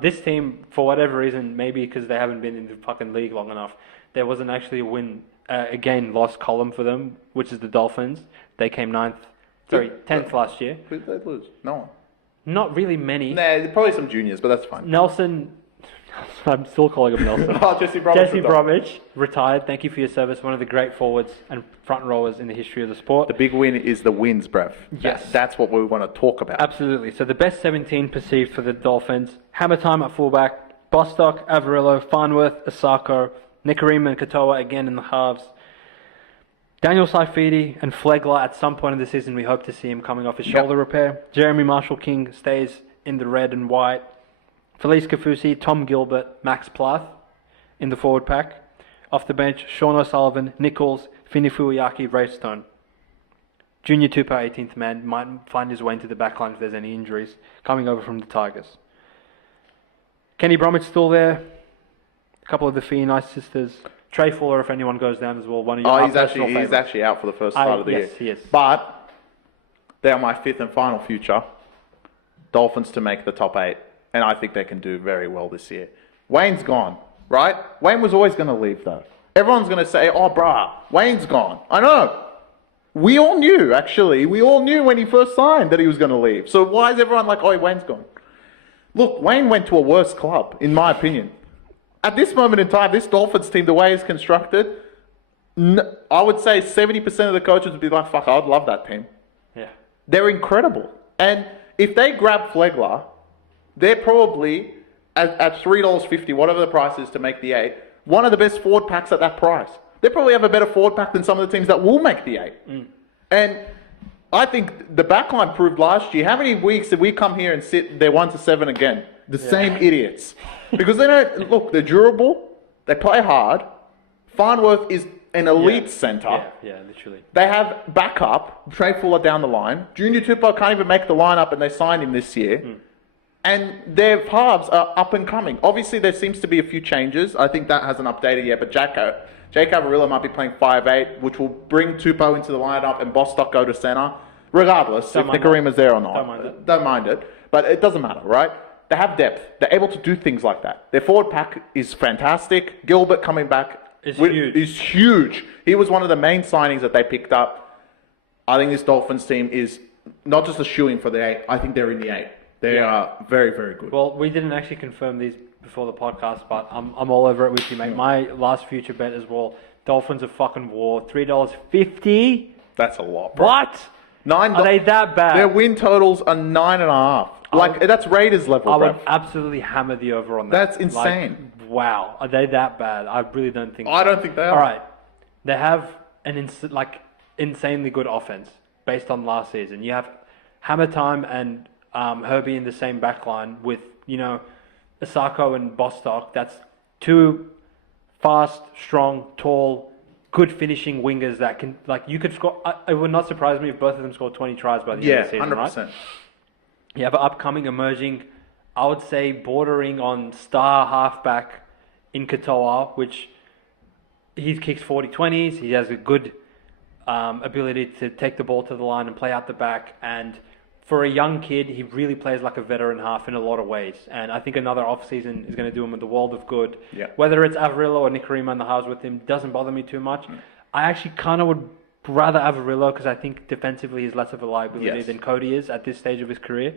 This team, for whatever reason, maybe because they haven't been in the fucking league long enough, there wasn't actually a win, lost column for them, which is the Dolphins. They came 10th last year. Who did they lose? No one. Not really many. Nah, probably some juniors, but that's fine. Nelson, I'm still calling him Nelson. Jesse Bromwich. Jesse Bromwich retired. Thank you for your service. One of the great forwards and front rowers in the history of the sport. The big win is the wins, bruv. Yes. That's what we want to talk about. Absolutely. So the best 17 perceived for the Dolphins. Hammer time at fullback. Bostock, Averillo, Farnworth, Asako, Nikorima and Katoa again in the halves. Daniel Saifiti and Flegler at some point in the season. We hope to see him coming off his shoulder repair. Jeremy Marshall-King stays in the red and white. Felice Kafusi, Tom Gilbert, Max Plath in the forward pack. Off the bench, Sean O'Sullivan, Nichols, Fini Fuiaki, Raystone. Junior Tupa, 18th man, might find his way into the backline if there's any injuries, coming over from the Tigers. Kenny Bromwich still there. A couple of the Nice sisters. Trey Fuller, if anyone goes down as well. One of your he's actually out for the first start of the year. Yes, he is. But they are my fifth and final future. Dolphins to make the top 8. And I think they can do very well this year. Wayne's gone, right? Wayne was always going to leave, though. Everyone's going to say, oh, bruh, Wayne's gone. I know. We all knew, actually. We all knew when he first signed that he was going to leave. So why is everyone like, oh, Wayne's gone? Look, Wayne went to a worse club, in my opinion. At this moment in time, this Dolphins team, the way it's constructed, I would say 70% of the coaches would be like, fuck, I'd love that team. Yeah. They're incredible. And if they grab Flegler, they're probably, at $3.50, whatever the price is to make the 8, one of the best forward packs at that price. They probably have a better forward pack than some of the teams that will make the 8. Mm. And I think the backline proved last year, how many weeks did we come here and sit there 1-7 again? The same idiots. Because they don't, look, they're durable, they play hard. Farnworth is an elite centre. Yeah, literally. They have backup, Trey Fuller down the line. Junior Tupou can't even make the lineup and they signed him this year. Mm. And their halves are up and coming. Obviously, there seems to be a few changes. I think that hasn't updated yet, but Jake Averillo might be playing 5'8", which will bring Tupou into the lineup and Bostock go to centre. Regardless, if Nikorima's there or not. Don't mind it. But it doesn't matter, right? They have depth. They're able to do things like that. Their forward pack is fantastic. Gilbert coming back is huge. He was one of the main signings that they picked up. I think this Dolphins team is not just a shoo-in for the 8. I think they're in the 8. They are very, very good. Well, we didn't actually confirm these before the podcast, but I'm all over it with you, mate. My last future bet as well. Dolphins of fucking war. $3.50. That's a lot, bro. What? $9. Are they that bad? Their win totals are 9.5. That's Raiders level, I bro. would absolutely hammer the over on that. That's insane. Wow. Are they that bad? I really don't think so. I don't think they are. All right. They have an insanely good offense based on last season. You have Hammer Time and Herbie in the same backline with, Asako and Bostock. That's two fast, strong, tall, good finishing wingers that can, you could score. It would not surprise me if both of them scored 20 tries by the end of the season, 100%. Right? You have an upcoming, emerging, I would say bordering on star halfback in Katoa, which he kicks 40-20s. He has a good ability to take the ball to the line and play out the back. And for a young kid, he really plays like a veteran half in a lot of ways. And I think another off-season is going to do him the world of good. Yeah. Whether it's Averillo or Nikorima in the halves with him, doesn't bother me too much. I actually kind of would rather Averillo because I think defensively he's less of a liability than Kodi is at this stage of his career.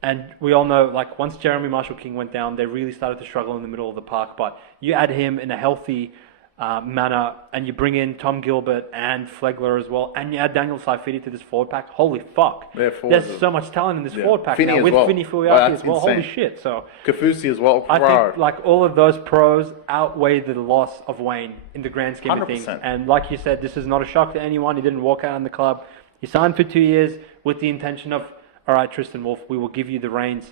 And we all know, once Jeremy Marshall-King went down, they really started to struggle in the middle of the park. But you add him in a healthy manner, and you bring in Tom Gilbert and Flegler as well, and you add Daniel Saifiti to this forward pack. Holy fuck! There's so much talent in this forward pack now with Fini Fuiaki as well. Insane. Holy shit! So Kafusi as well. I think all of those pros outweigh the loss of Wayne in the grand scheme 100%. Of things. And like you said, this is not a shock to anyone. He didn't walk out on the club. He signed for 2 years with the intention of, all right, Tristan Wolf, we will give you the reins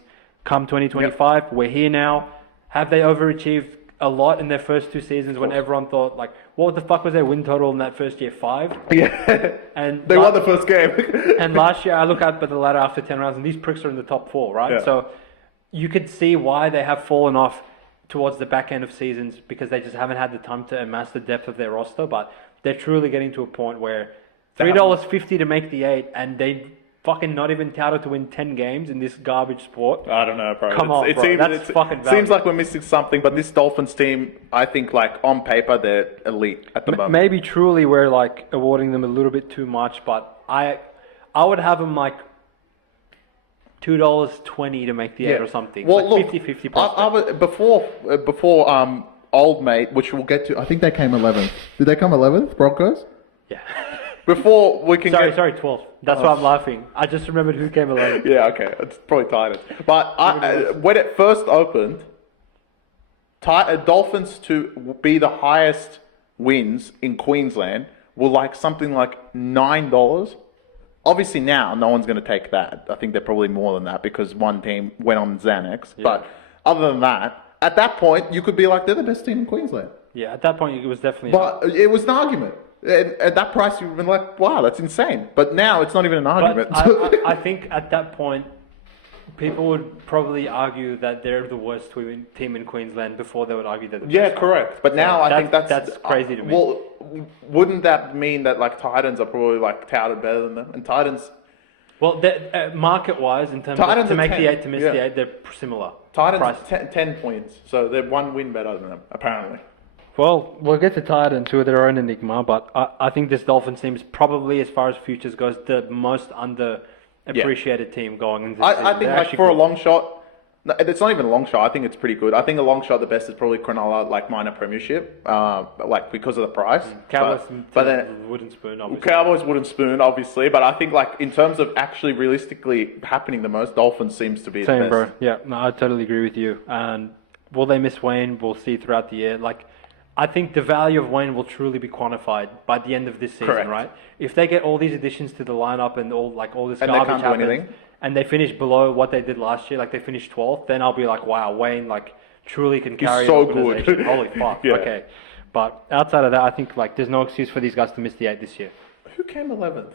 come 2025. Yep. We're here now. Have they overachieved a lot in their first 2 seasons when everyone thought, what the fuck was their win total in that first year? 5? Yeah. And they won the first game. And last year, I look up at the ladder after 10 rounds, and these pricks are in the top 4, right? Yeah. So you could see why they have fallen off towards the back end of seasons because they just haven't had the time to amass the depth of their roster. But they're truly getting to a point where $3.50 to make the 8, and they fucking not even touted to win 10 games in this garbage sport. I don't know, bro. Come on, bro. That's fucking valid. Seems like we're missing something, but this Dolphins team, I think, like, on paper, they're elite at the moment. Maybe truly we're, like, awarding them a little bit too much, but I would have them, like, $2.20 to make the 8 or something. Well, like look, 50-50 I was, before Old Mate, which we'll get to, I think they came 11th. Did they come 11th, Broncos? Yeah. Before we can Sorry, 12th. That's why I'm laughing. I just remembered who came 11th. Yeah, okay. It's probably Titans. But when it first opened, Dolphins to be the highest wins in Queensland were like something like $9. Obviously now, no one's going to take that. I think they're probably more than that because one team went on Xanax. Yeah. But other than that, at that point, you could be like, they're the best team in Queensland. Yeah, at that point, it was definitely... But it was an argument. And at that price, you've been like, wow, that's insane. But now, it's not even an argument. But I think at that point, people would probably argue that they're the worst team in Queensland before they would argue that they're the best. Correct. But now, I think that's crazy to me. Well, wouldn't that mean that, like, Titans are probably, like, touted better than them? And Titans... Well, market-wise, in terms Titans of to make 10, the 8 to miss the 8, they're similar. Titans 10 points, so they're one win better than them, apparently. Well, we'll get to Titans, who are their own enigma, but I think this Dolphins team is probably, as far as futures goes, the most underappreciated team going into the season. I think, like, for a long shot, no, it's not even a long shot. I think it's pretty good. I think a long shot, the best is probably Cronulla, like, minor premiership, like, because of the price. Cowboys but then wooden spoon, obviously. Cowboys wooden spoon, obviously, but I think, like, in terms of actually realistically happening the most, Dolphins seems to be the best. Bro. Yeah, no, I totally agree with you. And will they miss Wayne? We'll see throughout the year. Like, I think the value of Wayne will truly be quantified by the end of this season, Correct. right? If they get all these additions to the lineup and all this and garbage they can't do anything, and they finish below what they did last year, like they finished 12th, then I'll be like, wow, Wayne like truly can carry so an organization. Good. Holy fuck. Yeah. Okay. But outside of that, I think like there's no excuse for these guys to miss the 8 this year. Who came 11th?